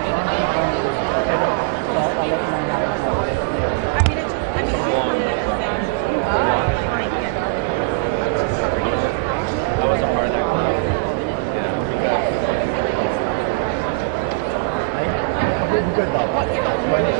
I wasn't part of that club. Good though. When it's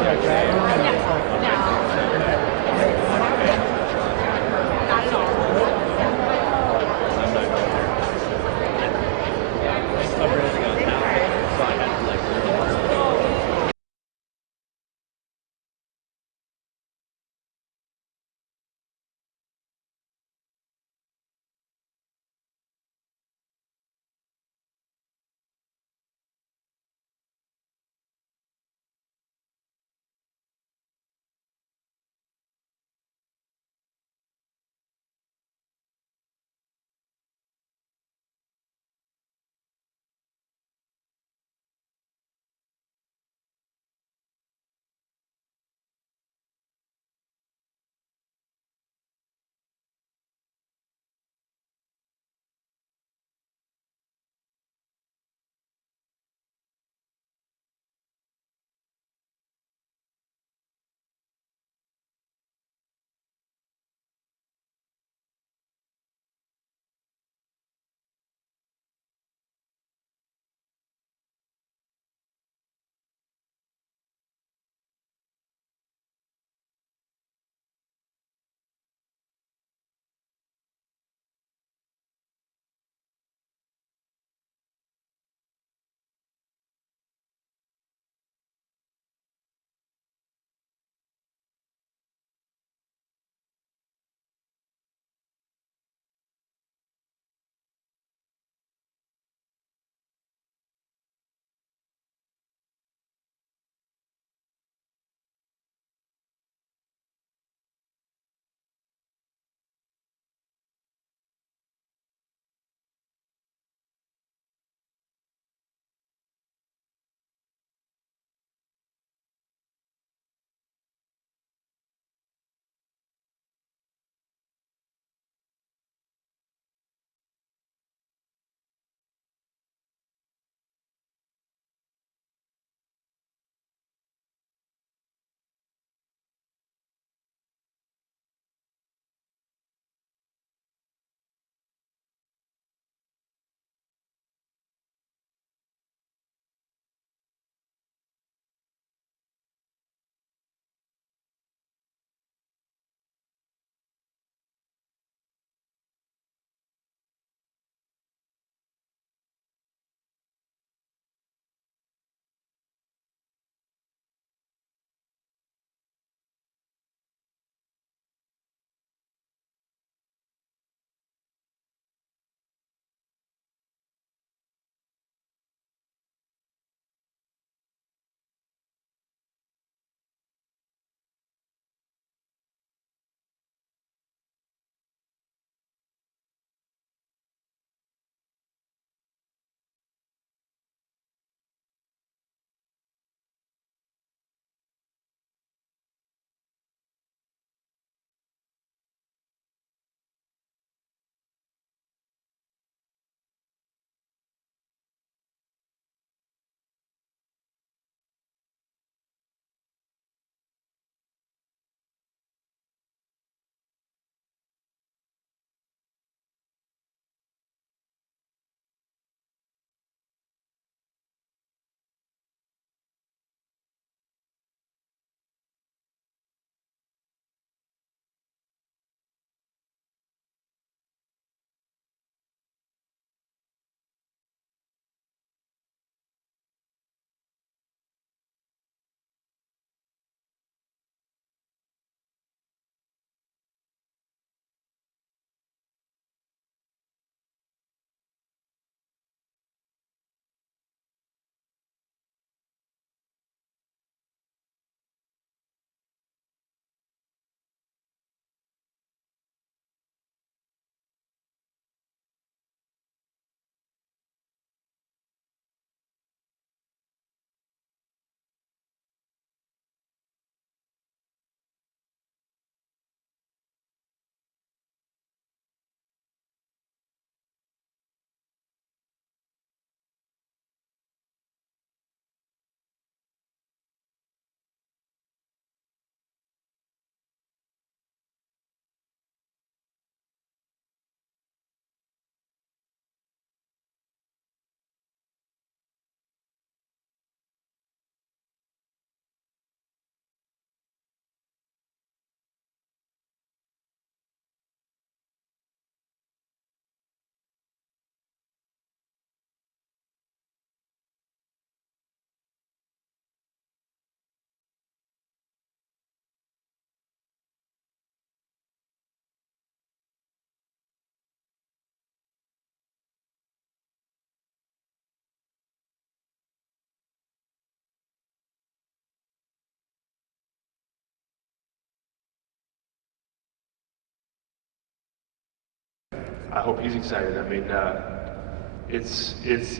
I hope he's excited. I mean,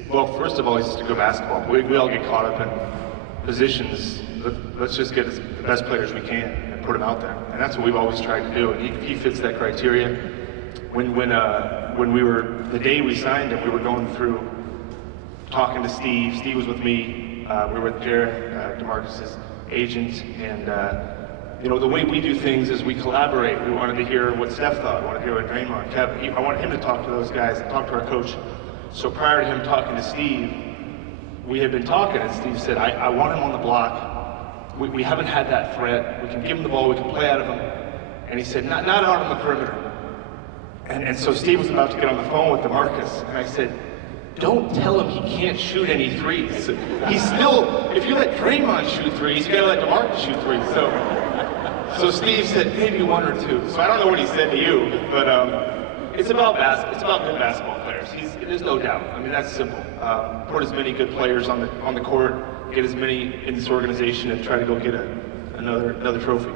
well, first of all, it's just a good basketball. We all get caught up in positions. Let's just get the best players we can and put them out there. And that's what we've always tried to do. And he fits that criteria. When we were, the day we signed him, we were going through talking to Steve. Steve was with me. We were with Jared, DeMarcus's agent, and the way we do things is we collaborate. We wanted to hear what Steph thought. We wanted to hear what Draymond, Kevin. I wanted him to talk to those guys and talk to our coach. So prior to him talking to Steve, we had been talking, and Steve said, I want him on the block. We haven't had that threat. We can give him the ball. We can play out of him. And he said, not out on the perimeter. And so Steve was about to get on the phone with DeMarcus, and I said, don't tell him he can't shoot any threes. He's still, if you let Draymond shoot threes, you gotta let DeMarcus shoot threes. So Steve said maybe one or two. So I don't know what he said to you, but it's about good basketball players. There's no doubt. I mean, that's simple. Put as many good players on the court, get as many in this organization, and try to go get another trophy.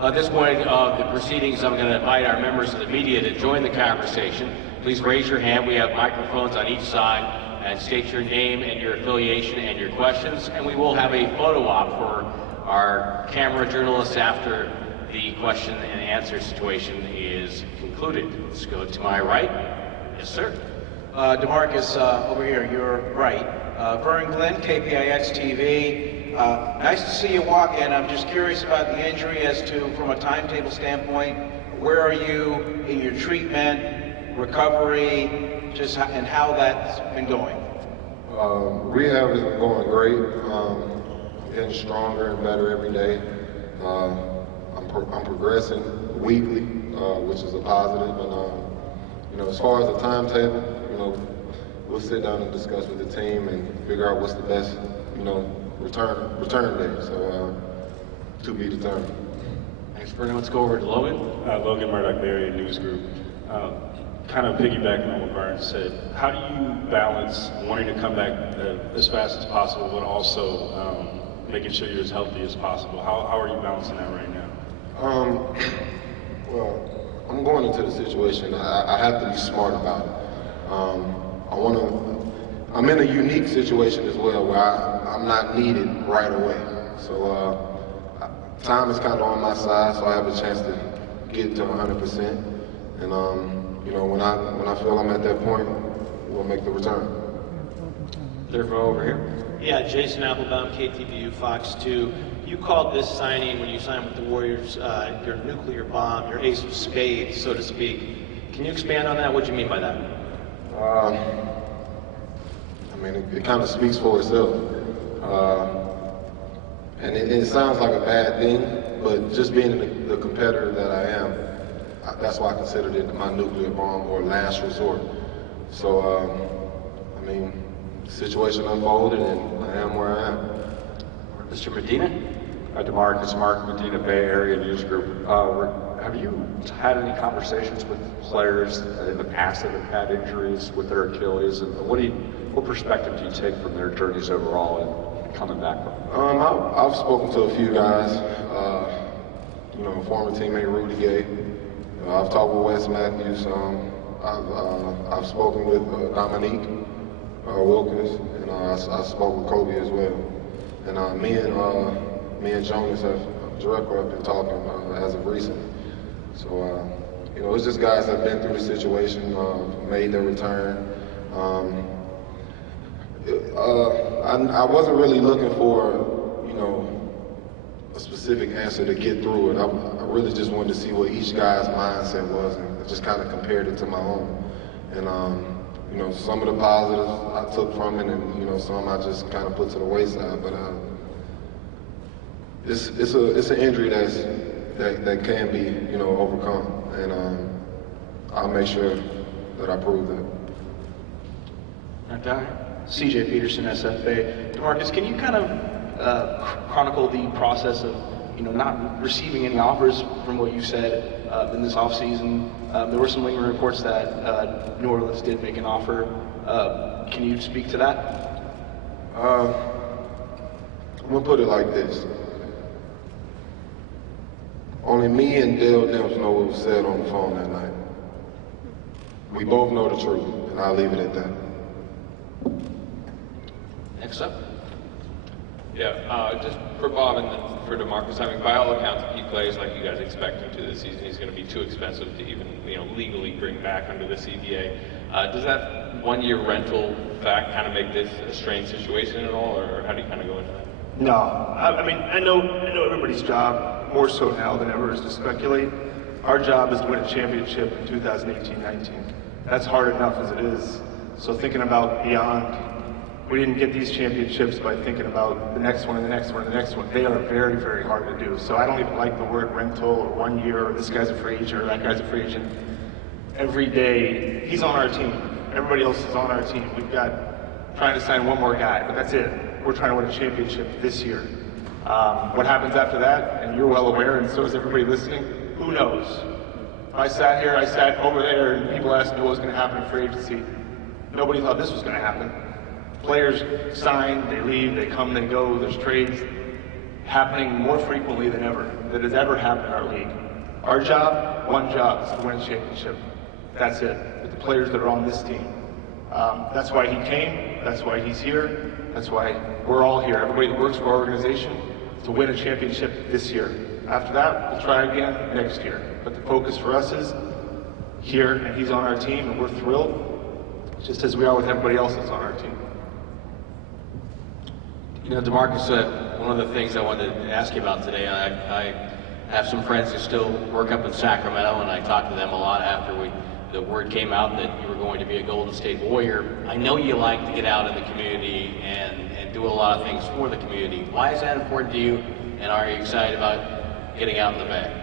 At this point of the proceedings, I'm going to invite our members of the media to join the conversation. Please raise your hand. We have microphones on each side, and state your name and your affiliation and your questions. And we will have a photo op for our camera journalists after the question and answer situation is concluded. Let's go to my right. Yes, sir. DeMarcus, over here, you're right. Vern Glenn, KPIX TV. Nice to see you walk in. I'm just curious about the injury as to, from a timetable standpoint, where are you in your treatment, recovery, and how that's been going? Rehab has been going great. Getting stronger and better every day. I'm progressing weekly, which is a positive. And as far as the timetable, we'll sit down and discuss with the team and figure out what's the best, return day. So to be determined. Thanks, Vernon. Let's go over to Logan. Logan Murdoch, Bay Area News Group. Kind of piggybacking on what Vern said, how do you balance wanting to come back as fast as possible, but also making sure you're as healthy as possible? How are you balancing that right now? Well, I'm going into the situation. I have to be smart about it. I'm in a unique situation as well where I'm not needed right away. So time is kind of on my side, so I have a chance to get to 100%. And when I feel I'm at that point, we'll make the return. Third row over here. Yeah, Jason Applebaum, KTVU, Fox 2. You called this signing, when you signed with the Warriors, your nuclear bomb, your ace of spades, so to speak. Can you expand on that? What do you mean by that? It kind of speaks for itself. And it sounds like a bad thing, but just being the competitor that I am, that's why I considered it my nuclear bomb or last resort. So, the situation unfolded and I am where I am. Mr. Medina? DeMarcus, Mark Medina, Bay Area News Group. Have you had any conversations with players in the past that have had injuries with their Achilles? And what perspective do you take from their journeys overall and coming back from them? I've spoken to a few guys. Former teammate Rudy Gay. I've talked with Wes Matthews. I've spoken with Dominique Wilkins, and I spoke with Kobe as well. And me and Jonas Jerebko have been talking as of recent. So it's just guys that have been through the situation, made their return. I wasn't really looking for a specific answer to get through it. I really just wanted to see what each guy's mindset was and just kind of compared it to my own. And some of the positives I took from it, and some I just kind of put to the wayside. But it's an injury that can be overcome, and I'll make sure that I prove that. Okay. CJ Peterson, SFA. DeMarcus, can you kind of chronicle the process of not receiving any offers from what you said in this offseason? There were some lingering reports that New Orleans did make an offer. Can you speak to that? I'm gonna put it like this. Only me and Dale Demps know what was said on the phone that night. we both know the truth, and I'll leave it at that. Next up. Yeah, just for Bob and then for DeMarcus, I mean, by all accounts, if he plays like you guys expect him to this season, he's going to be too expensive to even, legally bring back under the CBA. Does that one-year rental fact kind of make this a strange situation at all, or how do you kind of go into that? No, I mean, I know everybody's job, more so now than ever, is to speculate. Our job is to win a championship in 2018-19. That's hard enough as it is. So thinking about beyond, we didn't get these championships by thinking about the next one and the next one and the next one. They are very, very hard to do. So I don't even like the word rental or 1 year or this guy's a free agent or that guy's a free agent. Every day, he's on our team. Everybody else is on our team. We've got trying to sign one more guy, but that's it. We're trying to win a championship this year. What happens after that, and you're well aware, and so is everybody listening, who knows? I sat here, I sat over there, and people asked me what was going to happen in free agency. Nobody thought this was going to happen. Players sign, they leave, they come, they go. There's trades happening more frequently than ever, that has ever happened in our league. Our job, one job, is to win a championship. That's it, with the players that are on this team. That's why he came, that's why he's here, that's why we're all here. Everybody that works for our organization, to win a championship this year. After that, we'll try again next year. But the focus for us is here, and he's on our team, and we're thrilled, just as we are with everybody else that's on our team. DeMarcus, one of the things I wanted to ask you about today, I have some friends who still work up in Sacramento, and I talked to them a lot after the word came out that you were going to be a Golden State Warrior. I know you like to get out in the community and do a lot of things for the community. Why is that important to you, and are you excited about getting out in the Bay?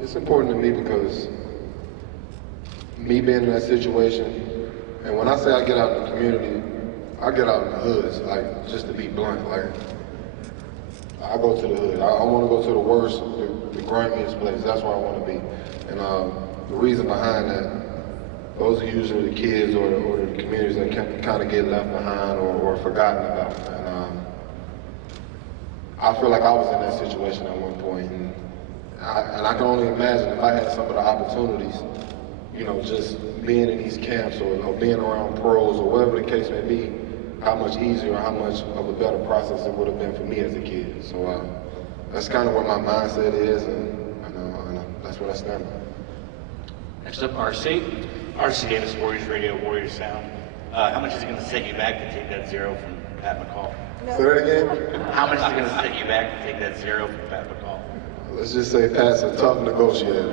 It's important to me because me being in that situation, and when I say I get out in the community, I get out in the hoods, like, just to be blunt, like, I go to the hood. I want to go to the worst, the grimiest place. That's where I want to be. And the reason behind that, those are usually the kids or the communities that can kind of get left behind or forgotten about. And I feel like I was in that situation at one point, and I can only imagine if I had some of the opportunities, just being in these camps or being around pros or whatever the case may be, how much easier or how much of a better process it would have been for me as a kid. So that's kind of where my mindset is, and that's what I stand by. Next up, RC. RC Davis, Warriors Radio, Warriors Sound. How much is it going to set you back to take that zero from Pat McCall? Say that again? How much is it going to set you back to take that zero from Pat McCall? Let's just say Pat's a tough negotiator.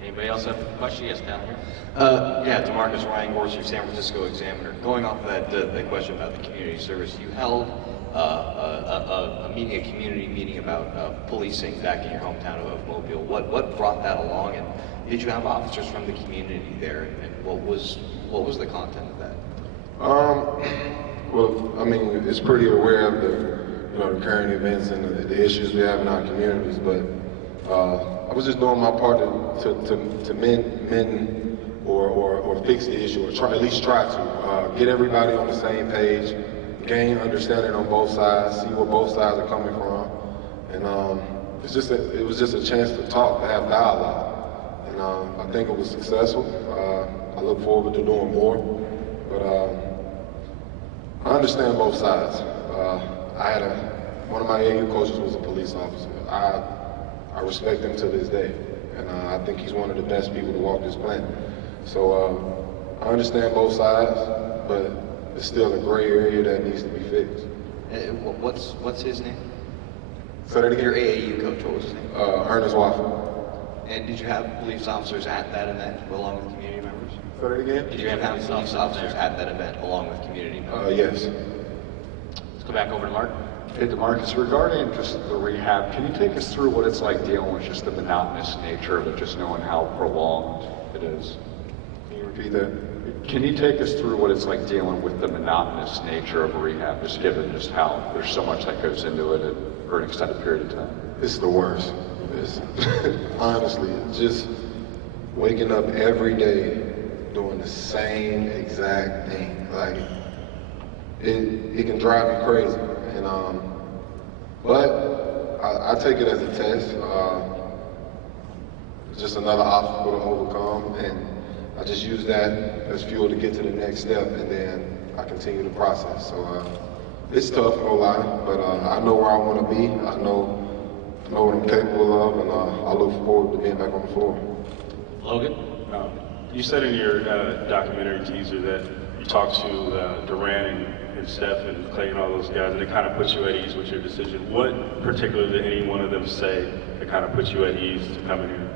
Anybody else have a question? Yes, down here. Yeah, DeMarcus, Ryan Gorsuch, San Francisco Examiner. Going off of that question about the community service, you held a community meeting about policing back in your hometown of Mobile. What brought that along, and did you have officers from the community there, and what was the content of that? Well, I mean, it's pretty aware of the current events and the issues we have in our communities, but I was just doing my part to mend or fix the issue, or at least try to get everybody on the same page, gain understanding on both sides, see where both sides are coming from, and it was just a chance to talk, to have dialogue, and I think it was successful. I look forward to doing more, but I understand both sides. One of my AU coaches was a police officer. I respect him to this day, and I think he's one of the best people to walk this planet. So I understand both sides, but it's still a gray area that needs to be fixed. What's his name? Say that again? Your AAU coach, what was his name? Ernest Waffle. And did you have police officers at that event along with community members? Say that again? Did you have police officers at that event along with community members? Yes. Let's go back over to Mark. Hey, DeMarcus, regarding just the rehab, can you take us through what it's like dealing with just the monotonous nature of it, just knowing how prolonged it is? Can you repeat that? Can you take us through what it's like dealing with the monotonous nature of a rehab, just given just how there's so much that goes into it for an extended period of time? It's the worst. Honestly, just waking up every day doing the same exact thing. Like, it can drive me crazy. And but I I take it as a test. It's just another obstacle to overcome, and I just use that as fuel to get to the next step, and then I continue the process. So it's tough, no lie, but I know where I want to be. I know what I'm capable of, and I look forward to being back on the floor. Logan? You said in your documentary teaser that you talked to Durant and Steph and Clay and all those guys, and it kind of put you at ease with your decision. What particularly did any one of them say that kind of put you at ease to come in here?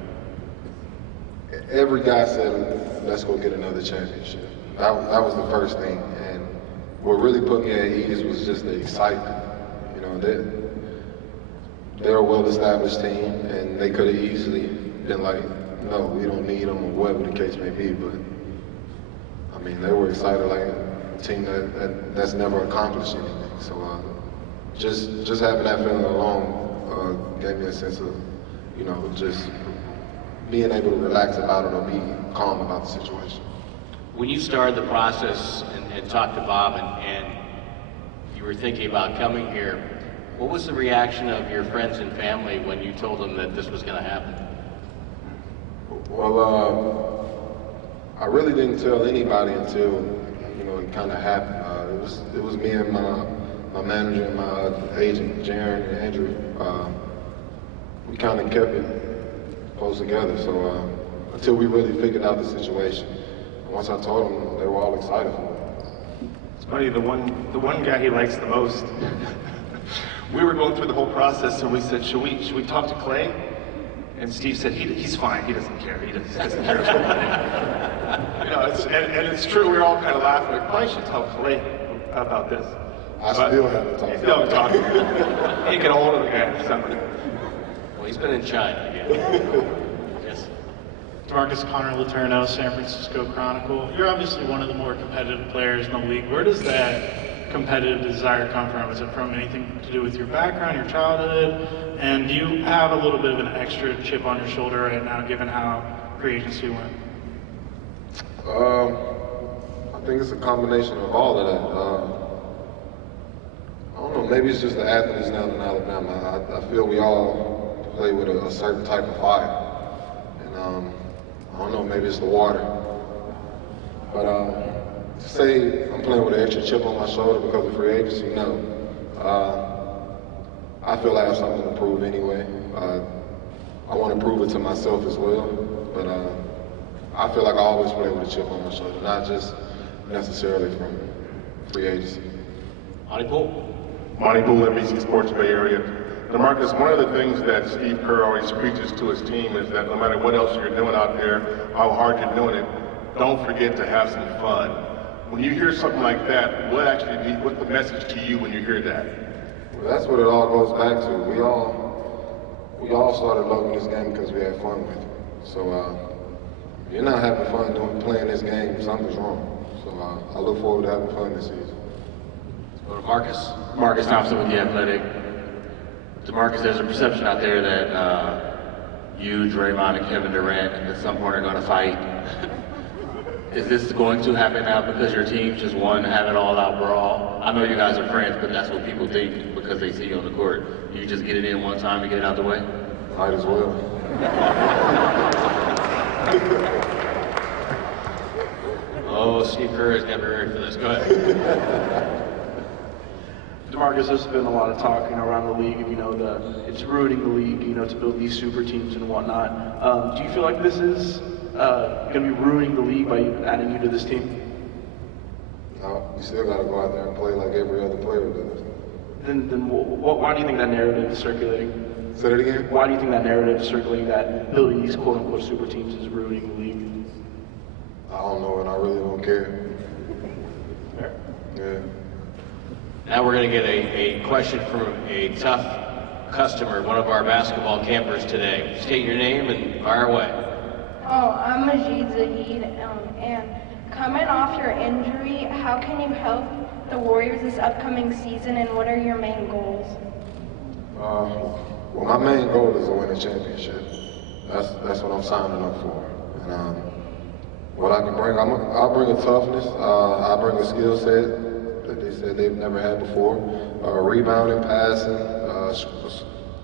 Every guy said, let's go get another championship. That was the first thing, and what really put me at ease was just the excitement. You know, they're a well-established team, and they could have easily been like, no, we don't need them, or whatever the case may be, but I mean, they were excited like a team that's never accomplished anything. So just having that feeling alone gave me a sense of, you know, just being able to relax about it or be calm about the situation. When you started the process and talked to Bob and you were thinking about coming here, what was the reaction of your friends and family when you told them that this was going to happen? Well, I really didn't tell anybody until, you know, it kind of happened. It was me and my manager and my agent, Jaron and Andrew. We kind of kept it close together. So until we really figured out the situation. Once I told them, they were all excited for it. It's funny, the one guy he likes the most. We were going through the whole process, and we said, should we talk to Clay? And Steve said, he's fine. He doesn't care. He doesn't care. You know, and it's true. We were all kind of laughing. Like, probably should tell Clay about this. I still haven't talked. He's still talking. Can't get a hold of the guy for some reason. Well, he's been in China again. Yes. DeMarcus Letourneau, San Francisco Chronicle. You're obviously one of the more competitive players in the league. Where does that competitive desire come from? Is it from anything to do with your background, your childhood? And do you have a little bit of an extra chip on your shoulder right now, given how free agency went? I think it's a combination of all of that. I don't know, maybe it's just the athletes down in Alabama. I feel we all play with a certain type of fire. And I don't know, maybe it's the water. But to say I'm playing with an extra chip on my shoulder because of free agency, no. I feel I have something to prove anyway. I want to prove it to myself as well. But I feel like I always play with a chip on my shoulder, not just necessarily from free agency. Monty Poole. Monty Poole, NBC Sports Bay Area. DeMarcus, one of the things that Steve Kerr always preaches to his team is that no matter what else you're doing out there, how hard you're doing it, don't forget to have some fun. When you hear something like that, what's the message to you when you hear that? Well, that's what it all goes back to. We all started loving this game because we had fun with it. So if you're not having fun playing this game, something's wrong. So I look forward to having fun this season. Let's go to Marcus. Marcus Thompson with The Athletic. DeMarcus, there's a perception out there that you, Draymond, and Kevin Durant at some point are going to fight. Is this going to happen now because your team just won have an all-out brawl? I know you guys are friends, but that's what people think because they see you on the court. You just get it in one time and get it out the way? Might as well. Oh, Steve Kerr is never ready for this. Go ahead. DeMarcus, there's been a lot of talk, around the league, it's ruining the league, to build these super teams and whatnot. Do you feel like this is going to be ruining the league by adding you to this team? No, you still got to go out there and play like every other player does. Then why do you think that narrative is circulating? Say that again? Why do you think that narrative is circulating that building these quote-unquote super teams is ruining the league? I don't know, and I really don't care. Fair. Yeah. Now we're going to get a question from a tough customer, one of our basketball campers today. State your name and fire away. Oh, I'm Majid Zahid, and coming off your injury, how can you help the Warriors this upcoming season, and what are your main goals? Well, my main goal is to win a championship. That's what I'm signing up for. And what I can bring, I'll bring a toughness. I'll bring a skill set that they said they've never had before. Rebounding, passing,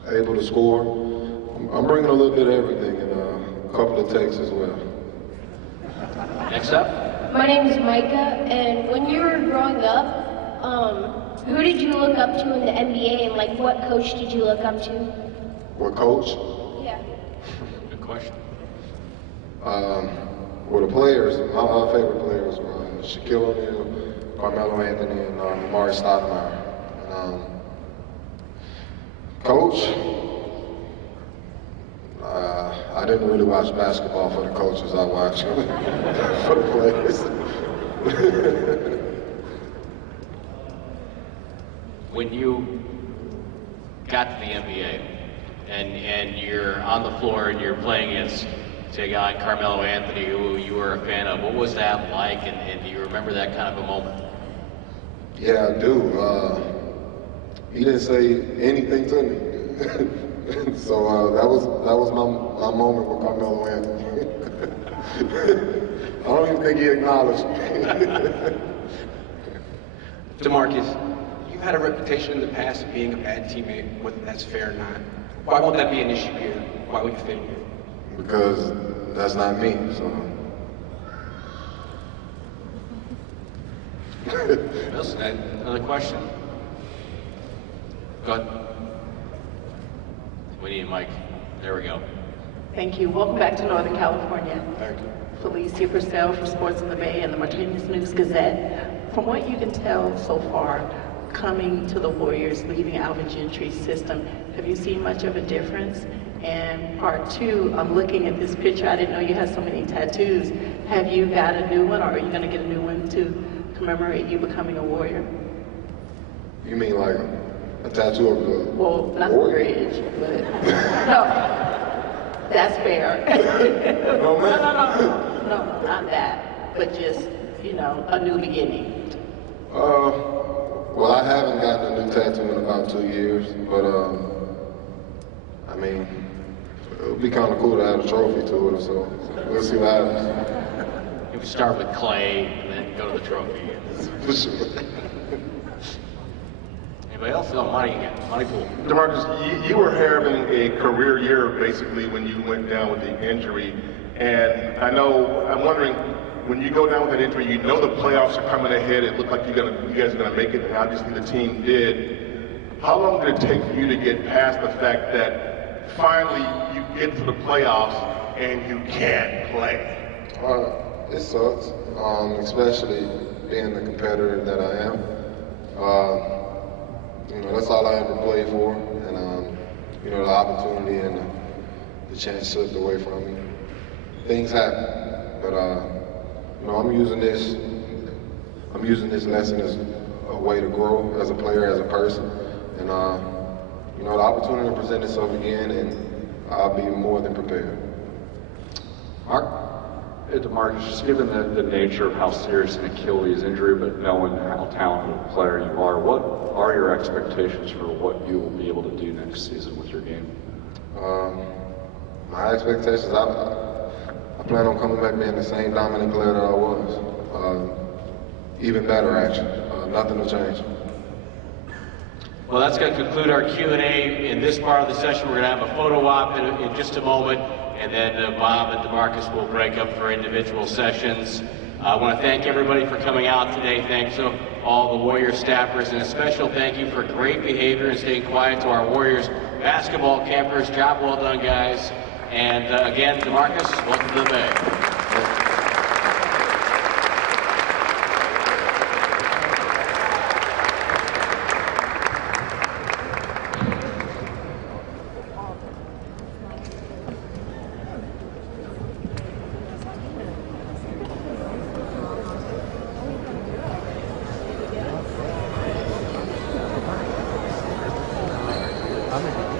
able to score. I'm bringing a little bit of everything and a couple of takes as well. Next up. My name is Micah, and when you were growing up, who did you look up to in the NBA, and like what coach did you look up to? What coach? Yeah. Good question. Well, the players, my favorite players were Shaquille O'Neal, Carmelo Anthony, and DeMarcus Cousins. Coach, I didn't really watch basketball for the coaches. I watched for the players. When you got to the NBA and you're on the floor and you're playing against, say, a guy like Carmelo Anthony, who you were a fan of, what was that like, and do you remember that kind of a moment? Yeah, I do. He didn't say anything to me. So that was my moment with Carmelo Anthony. I don't even think he acknowledged me. DeMarcus, you've had a reputation in the past of being a bad teammate, whether that's fair or not. Why won't that be an issue here? Why would you fit here? Because that's not me, so. Wilson, another question? Go ahead. We need a mic. There we go. Thank you. Welcome back to Northern California. Thank you. Felicia Purcell from Sports in the Bay and the Martinez News Gazette. From what you can tell so far, coming to the Warriors, leaving Alvin Gentry's system, have you seen much of a difference? And part two, I'm looking at this picture. I didn't know you had so many tattoos. Have you got a new one, or are you going to get a new one to commemorate you becoming a Warrior? You mean like a tattoo of the Well, not the bridge, but no, that's fair. No, man. No, not that, but just, you know, a new beginning. Well, I haven't gotten a new tattoo in about 2 years, but I mean, it would be kind of cool to add a trophy to it, so we'll see what happens. You can start with clay and then go to the trophy. For sure. Anybody else? Oh, Monty again. Monty Poole. DeMarcus, you were having a career year basically when you went down with the injury, and I'm wondering, when you go down with that injury, you know the playoffs are coming ahead. It looked like you guys are going to make it, and obviously the team did. How long did it take for you to get past the fact that finally you get to the playoffs and you can't play? It sucks, especially being the competitor that I am. You know, that's all I ever played for, and you know, the opportunity and the chance slipped away from me. Things happen, but you know, I'm using this lesson as a way to grow as a player, as a person, and you know, the opportunity will present itself again, and I'll be more than prepared. Mark? Hey, DeMarcus, just given the nature of how serious an Achilles injury, but knowing how talented a player you are, what are your expectations for what you will be able to do next season with your game? My expectations, I plan on coming back being the same dominant player that I was. Even better, actually. Nothing will change. Well, that's going to conclude our Q&A in this part of the session. We're going to have a photo op in just a moment, and then Bob and DeMarcus will break up for individual sessions. I want to thank everybody for coming out today. Thanks to all the Warrior staffers, and a special thank you for great behavior and staying quiet to our Warriors basketball campers. Job well done, guys. And again, DeMarcus, welcome to the Bay. I'm in.